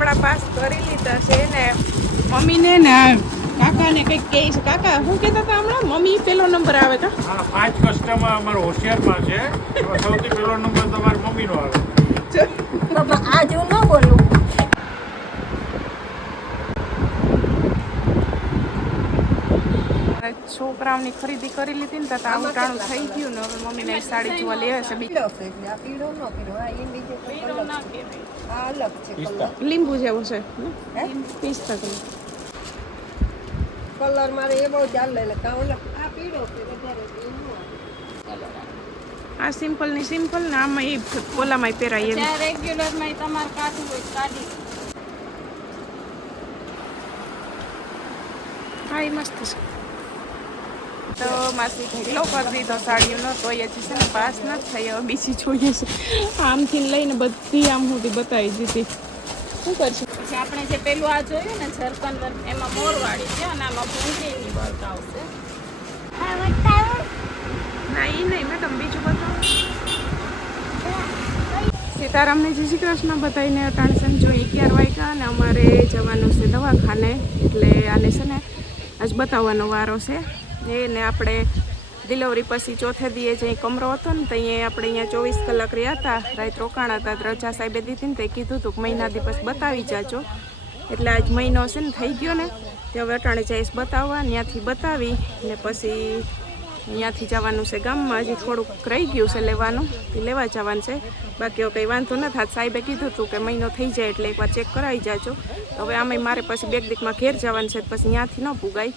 આપણા પાસ કરી લીધા છે ને મમ્મીને ને કાકાને કંઈક કહે છે. કાકા શું કહેતા હતા હમણાં? મમ્મી પેલો નંબર આવે કા? હા, 5 કસ્ટમર અમારો હોશિયારમાં છે. એમાં સૌથી પહેલો નંબર તમારી મમ્મીનો આવે. બાબા આ જો ન બોલું. છોકરાઓની ખરીદી કરી લીધી ને તો આવું ટાણું થઈ ગયું ને હવે મમ્મીને સાડી જોવા લેવા છે. પીળો છે એટલે આ પીળો ન પીળો આ એ બીજો તો કલર છે. આ અલગ છે કલર. લીંબુ જેવું છે હે? પિસ્તા કલર. કલર મારે એ બહુ ચાલે ને કાં ઓલા આ પીળો છે વધારે એનું કલર આ સિમ્પલ ની સિમ્પલ ને આમાં એ ઓલામાં પહેરાય એમ. રેગ્યુલર માં તમારે કાઢવું હોય કાઢી. હા એ મસ્ત છે. તો માસી ઢગલો કરી દીધો સાડીઓનો તો એ છે ને પાસ નથી થઈ. હવે બીજી જોઈએ છે. આમથી લઈને બધી આમ સુધી બતાવી દીધી. શું કરશે? પછી આપણે જે પેલું આ જોયું ને ઝરકન વર્ક એમાં મોરવાળી છે અને આમાં ભૂંગળીની વર્ક આવશે. ના એ નહીં મેડમ બીજું બતાવો. સીતારામને જય શ્રી કૃષ્ણ બધાને. અટાણ સમજો 11 વાગ્યા અને અમારે જવાનું છે દવાખાને. એટલે આને છે ને આજ બતાવવાનો વારો છે. એને આપણે ડિલિવરી પછી ચોથે દીએ જે કમરો હતો ને તો અહીંયા આપણે અહીંયા 24 કલાક રહ્યા હતા. રાત રોકાણા હતા. રજા સાહેબે દીધી ને તે કીધું હતું કે મહિના દિવસ બતાવી જાજો. એટલે આજ મહિનો છે ને થઈ ગયો ને તે હવે અટાણે જઈશ બતાવવા. ત્યાંથી બતાવી ને પછી અહીંયાથી જવાનું છે ગામમાં. હજી થોડુંક રહી ગયું છે લેવાનું, એ લેવા જવાનું છે. બાકી હવે કંઈ વાંધો ન થાય. સાહેબે કીધું હતું કે મહિનો થઈ જાય એટલે એકવાર ચેક કરાવી જાજો. હવે આમાં મારે પછી 2 દીકમાં ઘેર જવાનું છે પછી ત્યાંથી ન પુગાય.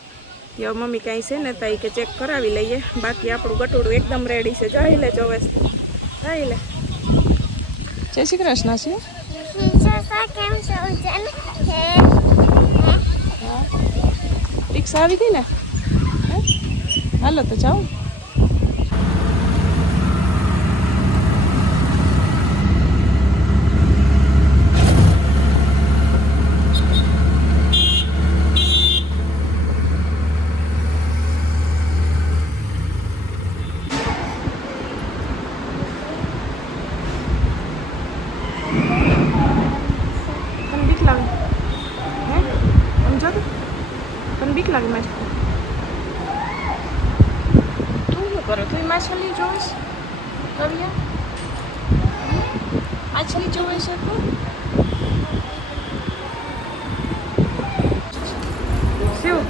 ત્યાં મમ્મી કાંઈ છે ને તાઈ કે ચેક કરાવી લઈએ. બાકી આપણું ગટોડું એકદમ રેડી છે. જઈ લે ચોવેસ જઈ લે. જય શ્રી કૃષ્ણ છે. રિક્ષા આવી ગઈ ને? હાલો તો જાઓ. બીક લાગે મેં તું શું કરો? તું માછલી જોઈશ? કવિયા માછલી જોવે છે તું? શું?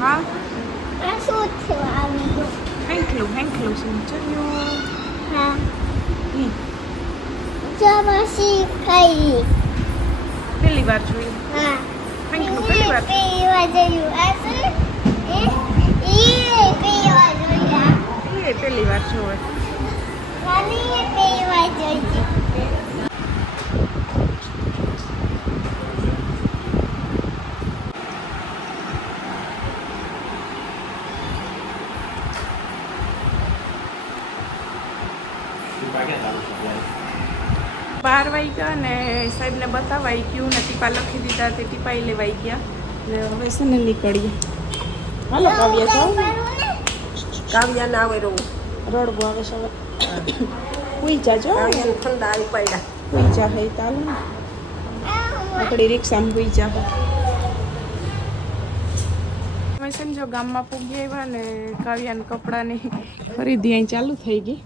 હા હેંકલું હેંકલું છે. ચલ્યો પહેલી વાર જોયું. હેંકલું પહેલી વાર. એ પહેલી વાર જોવે. બાર વાગ્યા ને સાહેબને બતાવાઈ ગયું ને ટીપા લખી દીધા તે ટીપાઈ લેવાઈ ગયા ને હવે છે ને નીકળીએ. હાલો કાવ્યા જાઓ. કાવ્યા ના આવે રહું રડવું આવે છે હવે. હુઈ જાજો. કાવ્યાને ઠંડા આવી પડ્યા. હુઈ જા હે તાલ ને આપણી રિક્ષામાં હુઈ જા. અમે સમજો ગામમાં પૂગી આવ્યા ને કાવ્યાના કપડાની ખરીદી અહીં ચાલુ થઈ ગઈ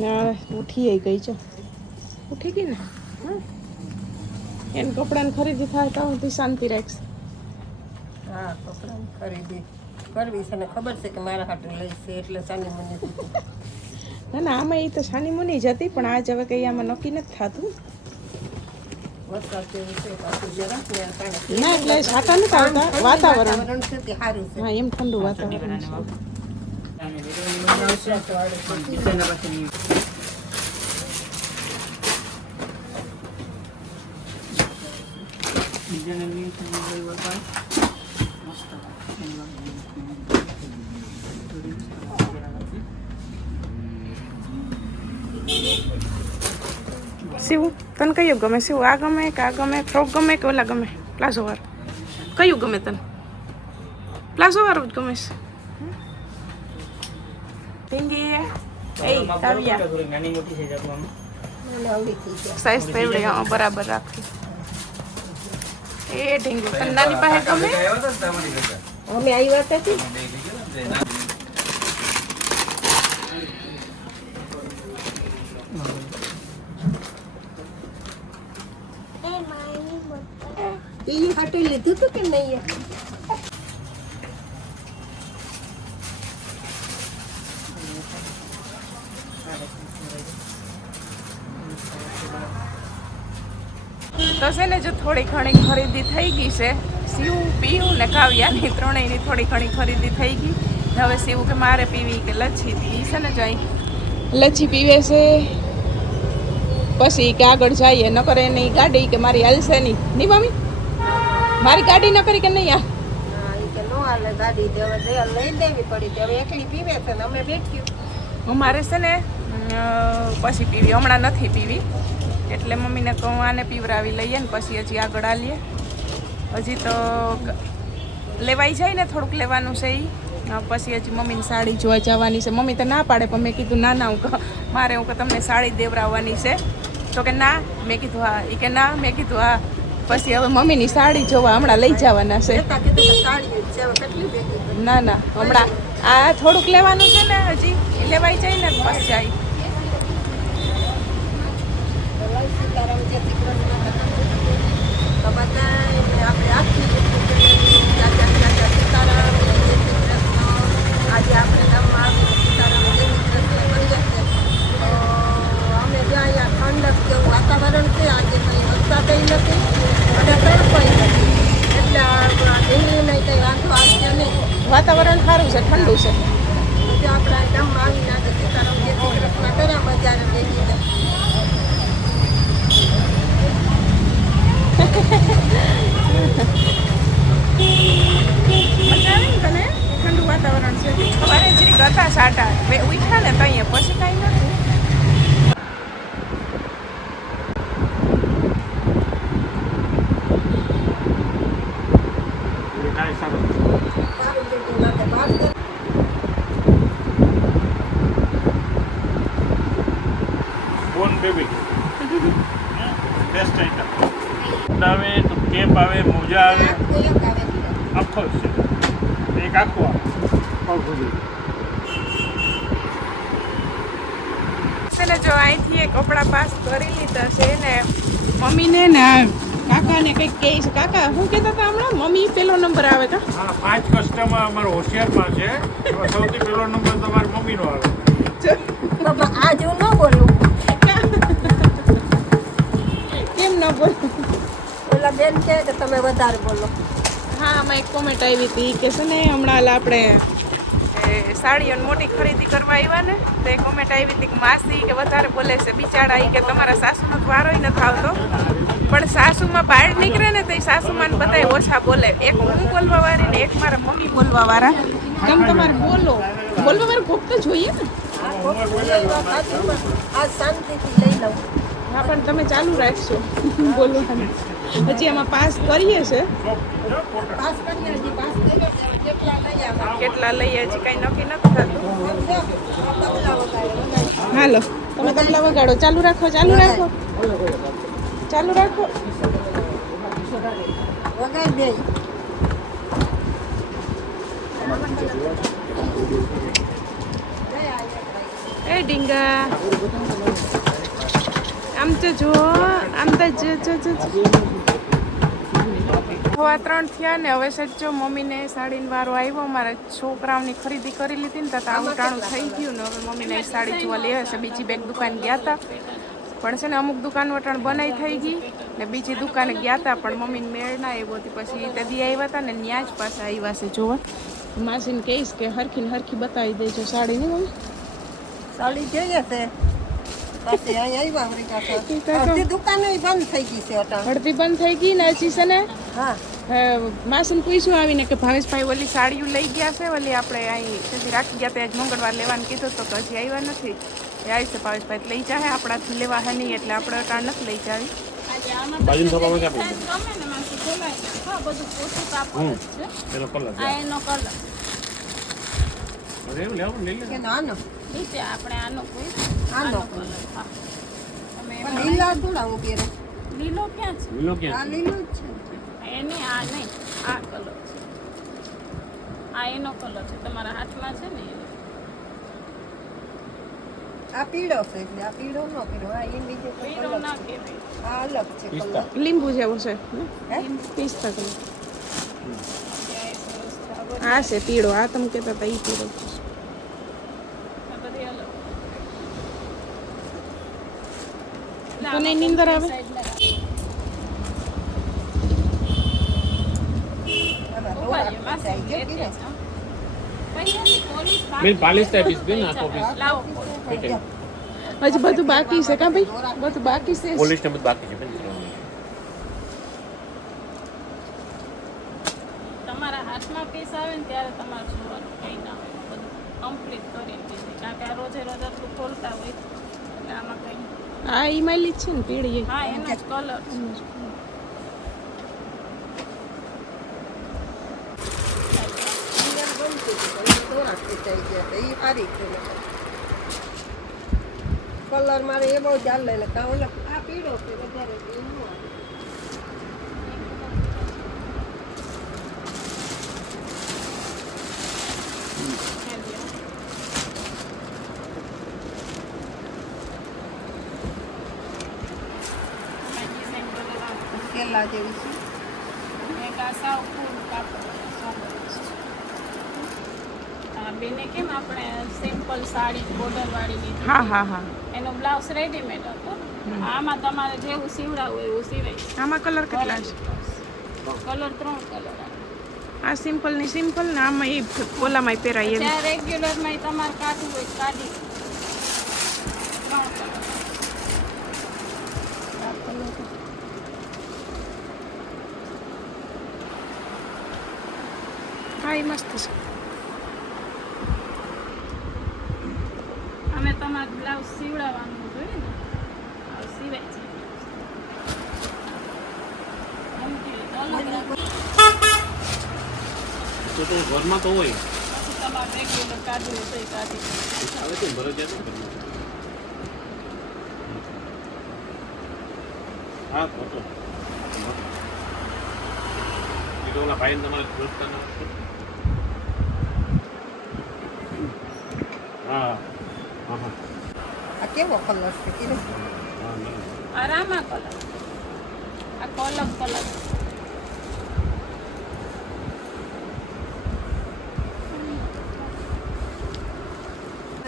ને ઉઠી ગઈ છે. ઉઠી ગઈ ને એને કપડાની ખરીદી થાય તો હું શાંતિ રાખીશ. હા કપડાની ખરીદી કરવી છે ને ખબર છે કે મારા હાટું લઈશ એટલે સાની મને ના ના આમાં એ તો સાની મુની જ હતી પણ આજ હવે કંઈ આમાં નક્કી નથી થતું. વરસાદ જેવું છે પાછું જરાક ને ના એટલે છાટા નથી આવતા. વાતાવરણ છે તે સારું છે. હા એમ ઠંડુ વાતાવરણ છે. શિવ તને કયું ગમે? શિવ આ ગમે કે આ ગમે? ફ્રોક ગમે કે ઓલા ગમે પ્લાઝો વાળું? કયું ગમે તને? પ્લાઝો વાળું જ ગમે છે. પિંગી એ કાવ્યા મને આવડી થઈ જાય સાઈઝ તો એવડી હા બરાબર રાખી એ ઢીંગુ તને નાની પાસે ગમે અમે આવ્યા ત્યાંથી એ હાટું લીધું હતું કે નહીં તો છે ને જો થોડી ઘણી ખરીદી થઈ ગઈ છે શિવ પીવું ને કાવ્યાની ત્રણેયની થોડી ઘણી ખરીદી થઈ ગઈ હવે શિવ કે મારે પીવી કે લચ્છી પીવી છે ને જઈ લચ્છી પીવે છે પછી કે આગળ જઈએ ન કરે નહીં ગાડી કે મારી હાલશે નહીં નહીં મમ્મી મારી ગાડી ન કરી કે નહીં આ કે નો હાલે ગાડી લઈ દેવી પડી હવે એકલી પીવે છે ને અમે બેઠ્યું મારે છે ને પછી પીવી હમણાં નથી પીવી એટલે મમ્મીને કહું આને પીવરાવી લઈએ ને પછી હજી આગળ આલીએ હજી તો લેવાઈ જાય ને થોડુંક લેવાનું છે એ પછી હજી મમ્મીની સાડી જોવા જવાની છે મમ્મી તો ના પાડે પણ મેં કીધું ના ના મારે હું કે તમને સાડી દેવરાવવાની છે તો કે ના મેં કીધું હા એ કે ના મેં કીધું હા પછી હવે મમ્મીની સાડી જોવા હમણાં લઈ જવાના છે ના ના હમણાં આ થોડુંક લેવાનું છે ને હજી લેવાઈ જાય ને બસ જાય સીતારામ જય શ્રી કૃષ્ણ તો બધા આપણે આખી સીતારામ જય શ્રી કૃષ્ણ આજે આપણે ગામમાં સીતારામ જય શ્રી કૃષ્ણ કરીએ છીએ તો અમે જ્યાં અહીંયા ઠંડક જેવું વાતાવરણ છે આજે કંઈ વરસાદ નથી અને તડકો નથી એટલે ડેલીને કંઈ વાંધો આવશે નહીં વાતાવરણ સારું છે ઠંડુ છે પછી આપણા ગામમાં આવીને આજે સીતારામ જય શ્રી કૃષ્ણ કર્યા બજારે બેસીને મજા આવે ને તને ઠંડુ વાતાવરણ છે સવારે જરીક હતા સાટા ઉઠ્યા ને તઈએ પછી કાંઈ નથી બોન બેબી બેસ્ટ આઈટમ આવે તો કેપ આવે મોજા આવે આખો છે એક આખો આવે ને જો અહીંથી એ કપડાં પાસ કરી લીધા છે ને મમ્મીને ને કાકાને કંઈક કહે છે કાકા શું કહેતા હતા હમણાં મમ્મી પેલો નંબર આવે કા હા 5 કસ્ટમર અમારો હોશિયારમાં છે એમાં સૌથી પહેલો નંબર તમારી મમ્મીનો આવે આજ હું ન બોલું કેમ ન બોલ ઓલા બેન છે કે તમે વધારે બોલો હા આમાં એક કોમેન્ટ આવી હતી કે છે ને હમણાં આપણે સાડીઓની મોટી ખરીદી કરવા આવ્યા ને તો એ કોમેન્ટ આવી હતી કે માસી કે વધારે બોલે છે બિચારા ઈ કે તમારા સાસુનો વારોય નથી આવતો પણ સાસુમાં બહાર નીકળે ને તો એ સાસુમાં બધા ઓછા બોલે એક હું બોલવા વાળી ને એક મારા મમ્મી બોલવા વાળા તમે તમારે બોલવા વાળું કોક તો જોઈએ ને આ શાંતિથી લઈ લઉં હા પણ તમે ચાલુ રાખશો બોલવાનું હજી આમાં પાસ કરીએ છે પાસ કરીએ હજી પાસ કરીએ જેટલા લઈ આવ્યા કેટલા લઈએ હજી કાંઈ નક્કી નથી થતું હાલો તમે તબલા વગાડો ચાલુ રાખો ચાલુ રાખો વગાડ દે એ ડીંગા આમ તો જો આમ તો જો 3:15 થયા ને હવે સચ્ચો મમ્મીને સાડીનો વારો આવ્યો મારા છોકરાઓની ખરીદી કરી લીધી ને તો આવું ટાણું થઈ ગયું ને હવે મમ્મીને સાડી જોવા લે હશે બીજી બેગ દુકાન ગયા હતા પણ છે ને અમુક દુકાન વટાણ બનાવી થઈ ગઈ ને બીજી દુકાને ગયા હતા પણ મમ્મીને મેળ ના આવ્યો હતી પછી તે દી આવ્યા હતા ને ત્યાં જ પાછા આવ્યા છે જોવા માસીને કહીશ કે હરખી બતાવી દેજો સાડી ને મમ્મી સાડી જોઈએ છે પછી અહીંયા આવ્યા અડધી દુકાન બંધ થઈ ગઈ છે અડધી બંધ થઈ ગઈ ને હજી છે ને હા માસીને પૂછ્યું આવીને કે ભાવેશભાઈ ઓલી સાડીઓ લઈ ગયા છે ઓલી આપણે અહીં તેથી રાખી ગયા ત્યાં જ મંગળવાર લેવાનું કીધું તો હજી આવ્યા નથી એ આવી છે ભાવેશભાઈ લઈ જાય આપણાથી લેવા હે નહીં એટલે આપણે અટાણ નથી લઈ જાવી બાજુનો કપડામાં ક્યાં ગમે ને માસી ખોલાય હા બધું પોતું કાપડ છે એનો કલર આ એનો કલર અરે લેવું લઈ લે કે ના નીચે આપણે આનો કોઈ આનો કલર હા તમે પણ એમાં લીલા થોડા હું પહેરો લીલો ક્યાં છે લીલો આ ક્યાં લીલું જ છે એને આ નહીં આ કલર છે આ એનો કલર છે તમારા હાથમાં છે ને એ. આ પીળો છે એટલે આ પીળો ન પીળો આ એ બીજો કોઈ પીળો કલર ના છે કહેવાય આ અલગ છે પિસ્તા. કલર લીંબુ જેવો છે હે પિસ્તા કલર ત્યાં એ સરસ છે આ બધી- આ છે પીળો આ તમે કહેતા હતા એ પીળો છે. આ બધી અલગ તને નીંદર આવે? આમાં ઉભા રોવા રહ્યો, માસી જાય છે લેતી પીળો. જાઓ. પૈસાની પોલીસ બેન, પાલિશ type is બેન, આ તો લાવો બેન. હજી બધું બાકી છે કા ભાઈ બધું બાકી છે પોલીસ ને બધું બાકી છે બેન કરવાનું. તમારા હાથમાં પીસ આવે ને ત્યારે તમારે જોવાનું કંઈ ના હોય બધું કમ્પ્લીટ કરીને દીધી કારણ કે આ રોજે રોજ આટલું ખોલતા હોય એટલે આમાં કંઈ આ ઈ માલી જ છે ને પીળી હા એનો જ કલર છે અંદર બનતું હતું, પણ એ દોરા ખેંચાઈ ગયા હતા. એ સારી છે કલર મારે એ બહુ ચાલે એટલે કાં ઓલા આ પીળો છે વધારે છે, એ ન આવે. કેલા જેવી છે એક આ સાવ ફૂલ કાપડ આ બેને કેમ આપણે સિમ્પલ સાડી બોર્ડર વાળી લીધી હા હા હા એનો બ્લાઉઝ રેડીમેડ હતો આમાં તમારે જેવું સીવડાવું એવું સિવાય આમાં કલર કેટલા છે કલર 3 કલર આ સિમ્પલ ની સિમ્પલ ને આમાં એ ઓલામાં પહેરાય એમ જ્યાં રેગ્યુલરમાં તમારે કાઢવું હોય તો કાઢી 3 કલર હા એ મસ્ત છે અમે તમારે બ્લાઉઝ સીવડાવવાનું જોઈએ ને સિવાય છે ગમતી હોય તો અલગ રાખો. તો ઘરમાં તો હોય પછી તમારે રેગ્યુલર કાઢવું હોય તો એ કાઢી આવે છે ને ભરજિયાત નથી. હા ફોટો એ તો ઓલા ભાઈને તમારે દોસ્તાના હા હા હા આ કેવો કલર છે કીધું હા બરાબર. આ રામા કલર આ કોલમ કલર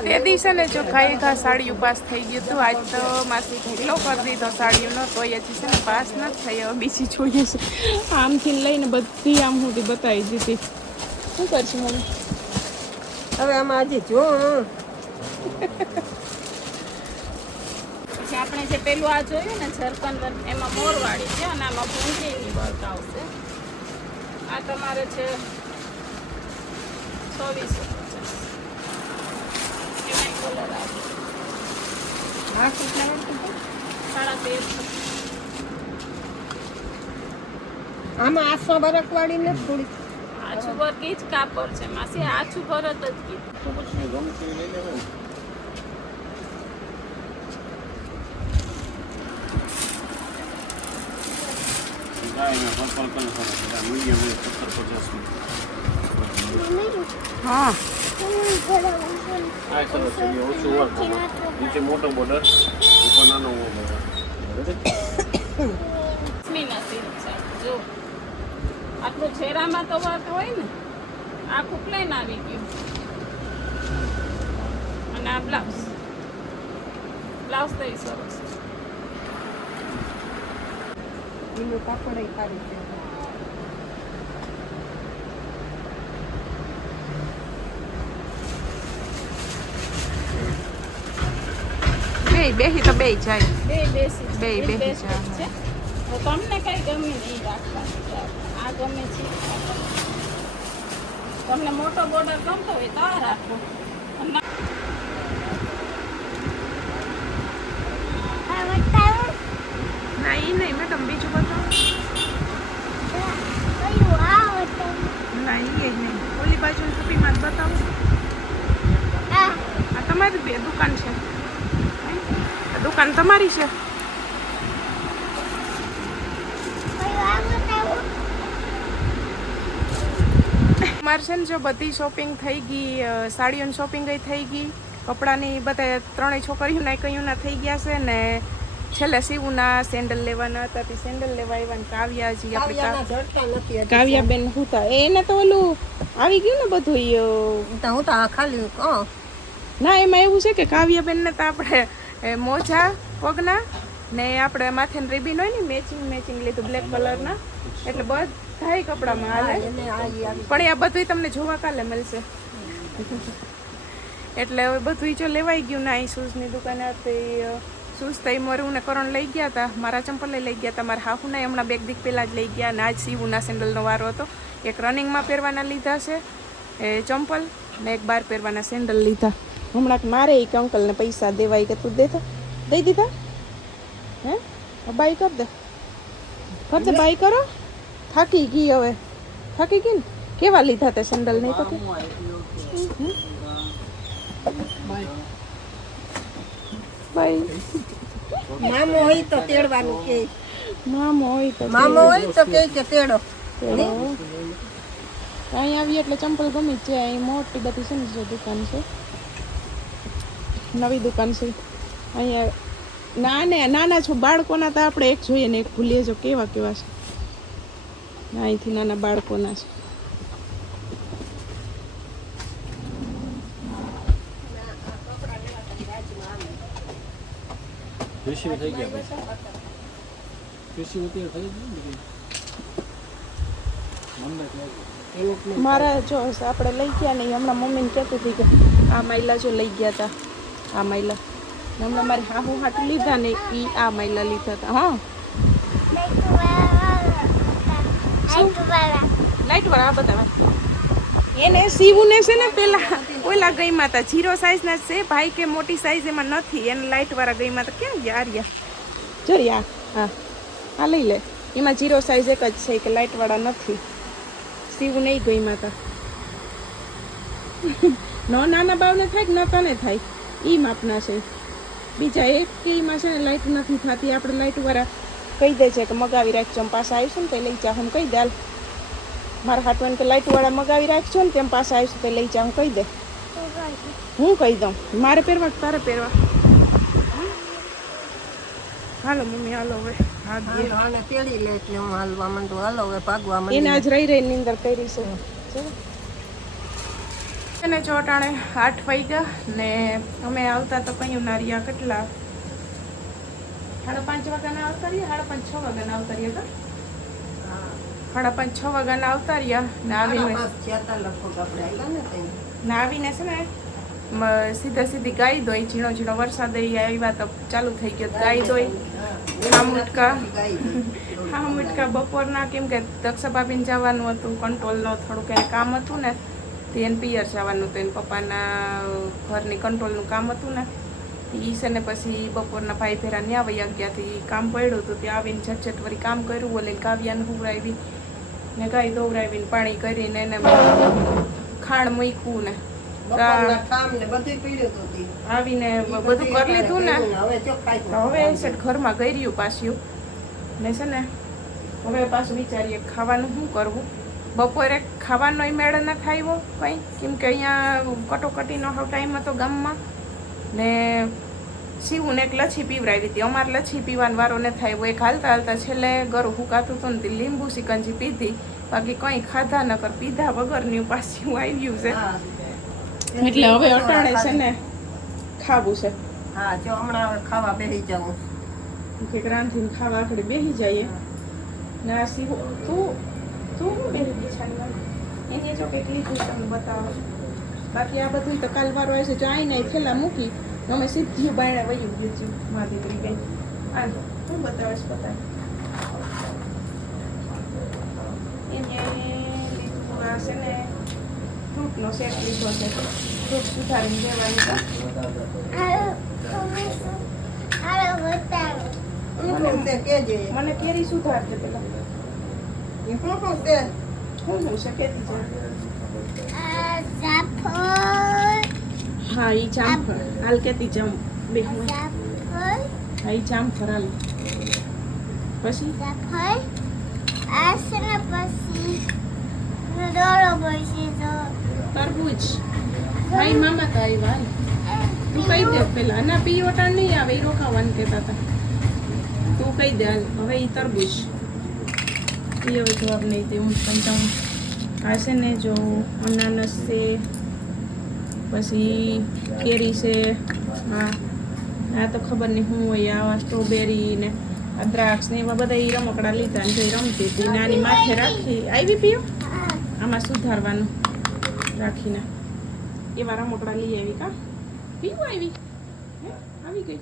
તે દિવસે ને જો ખાઈ ઘા સાડી પાસ થઈ ગયું હતું આજ તો માસી ઢગલો કરી દીધો સાડીઓનો તોય હજી છે ને પાસ નથી થઈ હવે બીજી જોઈએ છે આમથી લઈને બધી આમ સુધી બતાવી દીધી શું કરશું હવે હવે આમાં હજી જો પછી આપણે જે પેલું આ જોયું ને ઝરકન વર્ક એમાં મોરવાળી છે અને આમાં ભૂંગળીની વર્ક આવશે આ તમારે છે 2650 એમાં કલર આવે આ કેટલા વાગે? 1350 આમાં આસો બરકવાળી ને થોડી આછું વર્ક એ જ કાપડ છે માસી આછું ભરત જ કીધું તો પછી ગમતી લઈ લેવાય. હા નીચે મોટો બોર્ડર ઉપર નાનો બોર્ડર લક્ષ્મીના સિલ્ક છે જો આટલું છેરામાં તો વર્ક હોય ને આખું પ્લેન આવી ગયું અને આ બ્લાઉઝ તો એ સરસ છે એનું કાપડ સારું છે બેહી તો બે જાય બેસી બે છે બેસી છે છે. તો તમને કઈ ગમે નહીં રાખવાની છે આ ગમે છે આ ગમે. તમને મોટો બોર્ડર ગમતો હોય તો આ રાખો અને ના એ નહીં મેડમ બીજું બતાવો ના એ જ નહીં ઓલી બાજુ ટૂપીમાં જ બતાવો આ તમારી દુકાન તમારી છે? મારે છે ને જો બધી શોપિંગ થઈ ગઈ, સાડીઓની શોપિંગ થઈ ગઈ, કપડાની બધા ત્રણેય છોકરીઓના કઈઓના થઈ ગયા છે ને છેલ્લે સીવુના સેન્ડલ લેવાના હતા તે સેન્ડલ લેવા આવ્યા ને કાવ્યાજી કાવ્યાના જડતા નથી હજી. કાવ્યાબેન હુતા એને તો ઓલું આવી ગયું ને બધું હું તો આ ખાલી ના એમાં એવું છે કે કાવ્યાબેનને તો આપણે મોજા પગના ને આપણે માથે રિબિન હોય ને મેચિંગ લીધું બ્લેક કલરના એટલે બધાય કપડામાં હાલે પણ આ બધું તમને જોવા કાલે મળશે એટલે હવે બધું જો લેવાઈ ગયું ને અહીં શૂઝની દુકાને હતી શૂઝ તો મોરું ને કરણ લઈ ગયા હતા, મારા ચંપલ લઈ ગયા હતા, મારા હાફુના હમણાં બે દીક પહેલાં જ લઈ ગયા ને આજ સીવુના સેન્ડલનો વારો હતો. એક રનિંગમાં પહેરવાના લીધા છે એ ચંપલ ને એક બાર પહેરવાના સેન્ડલ લીધા. હમણાં મારે એક અંકલને પૈસા દેવાય કે તું દેતા દઈ દીધા હે બાય કર દે બાય કરો. થાકી ગઈ હવે થાકી ગઈ ને કેવા લીધા તે સેન્ડલ નહીં તો બાય મામો હોય તો તેડવાનું કે મામો હોય તો કે તેડો અહીં આવી એટલે ચંપલ ગમી જ છે. અહીં મોટી બધી છે ને જે દુકાન છે નવી દુકાન છે અહીંયા નાના છો બાળકોના તો આપણે એક જોઈએ ને એક ભૂલીએ જો કેવા છે અહીંથી નાના બાળકોના છે. મારા જો આપણે લઈ ગયા નહીં હમણાં મમ્મીને કહેતી હતી કે આ માયલા જો લઈ ગયા હતા આ માયલા હમણાં મારી હાહુ હાટ લીધા ને એ આ માયલા લીધા હતા. હા લાઈટ વાળા બધા એને સીવુને છે ને પેલા ઓલા ગઈમાં હતા 0 સાઈઝના છે ભાઈ કે મોટી સાઈઝ એમાં નથી એને લાઈટ વાળા ગઈમાં તો ક્યાં ગયા આર્યા જરિયા હા આ લઈ લે એમાં 0 સાઈઝ એક જ છે કે લાઈટ વાળા નથી સીવું નહીં ગઈમાં હતા ન નાના બાવને થાય કે ન તને થાય એ માપના છે. બીજા એક કેમાં છે ને લાઈટ નથી થતી આપણે લાઈટ વાળા કહી દે છે કે મગાવી રાખજો પાછા આવીશું ને તે લઈ જાઓ હું કહી દે હાલ મારા હાટવાને કે લાઈટ વાળા મગાવી રાખજો ને તેમ પાછા આવીશું તે લઈ જાઓ હું કહી દે હું કહી દઉં મારે પહેરવા તારે પહેરવા હાલો મમ્મી હાલો હવે એને આજ રહી નીંદર કરી છે એને ચોટાણે 8 વાગ્યા ને અમે આવતા તો કયું નારિયા કેટલા 5:30 વાગ્યાના આવતા રહ્યા 5:30 6 વાગ્યાના આવતા રહ્યા હતા 5:30 6 વાગ્યાના આવતા રહ્યા ને આવીને છે ને સીધી ગાય દોઈ ઝીણો વરસાદ આવ્યા તો ચાલુ થઈ ગયો ગાય દોઈ હા મુટકા બપોરના કેમ કે દક્ષા ભાભીને જવાનું હતું કંટ્રોલનો થોડું કંઈ કામ હતું ને તે એને પિયર જવાનું હતું એને પપ્પાના ઘરની કંટ્રોલનું કામ હતું ને એ છે ને પછી બપોરના ભાઈ ભેરા ન્યા વયા ગયા હતી કામ પડ્યું હતું ત્યાં આવીને ઝટઝટ વળી કામ કર્યું બોલીને કાવ્યાને હુવડાવી ને ગાય દોવડાવીને પાણી કરીને એને ખાણ મૂક્યું ને આવીને બધું કરી લીધું ને હવે છે ઘરમાં ગઈ રહ્યું પાછું ને છે ને હવે પાછું વિચારીએ ખાવાનું શું કરવું. બપોરે ખાવાનો મેળ ન થાય કંઈ કેમ કે અહીંયા કટોકટીનો ટાઈમ હતો ગામમાં ને સીવું ને એક લચ્છી પીવડાવી હતી અમારે લચ્છી પીવાનો વારો ન થાય એક હાલતા છેલ્લે ગરું હુકાતું હતું ને તે લીંબુ સિકંજી પીધી બાકી કંઈ ખાધા ન કર પીધા વગરની પાછું આવ્યું છે એટલે હવે અટાણે છે ને ખાવું છે. હા જો હમણાં ખાવા બેસી જાઉં કે રાંધીને ખાવા આખડે બેસી જઈએ ને આ સીવો તું બેસી બિછાડી એને જો કેટલી ખુશ તમને બતાવો બાકી આ બધું તો કાલ વારો આવે છે જો આઈને થેલા મૂકી અમે સીધી બાયણે વયું ગયું છું મા દીકરી ગઈ આ હું બતાવીશ બતાવ એને લીધું આ છે ને ફ્રૂટનો શેક લીધો છે ફ્રૂટ સુધારીને દેવાની મને કેરી સુધારજે પેલા હું છે કેતી હા ઈ જામફળ હાલ કેતી જામ બે આ ઈ જામફળ હાલ પછી તરબૂચ ભાઈ મામા તો આવ્યા હાલ. તું કહી દે પેલા ના પી વટાણ નહીં આવે એ રોકાવાનું કહેતા હતા તું કહી દે હાલ હવે ઈ તરબૂચ એ હવે જવાબ નહીં દે હું પણ જાઉં આ છે ને જો અનાનસ છે પછી કેરી છે હા આ તો ખબર નહીં શું હોય આવા સ્ટ્રોબેરી ને આ દ્રાક્ષ ને એવા બધા ઈ રમકડા લીધા ને જે રમતી હતી નાની માથે રાખી આવી પીઓ આમાં સુધારવાનું રાખીને એવા રમકડા લઈ આવી કા પીવું આવી હે આવી ગઈ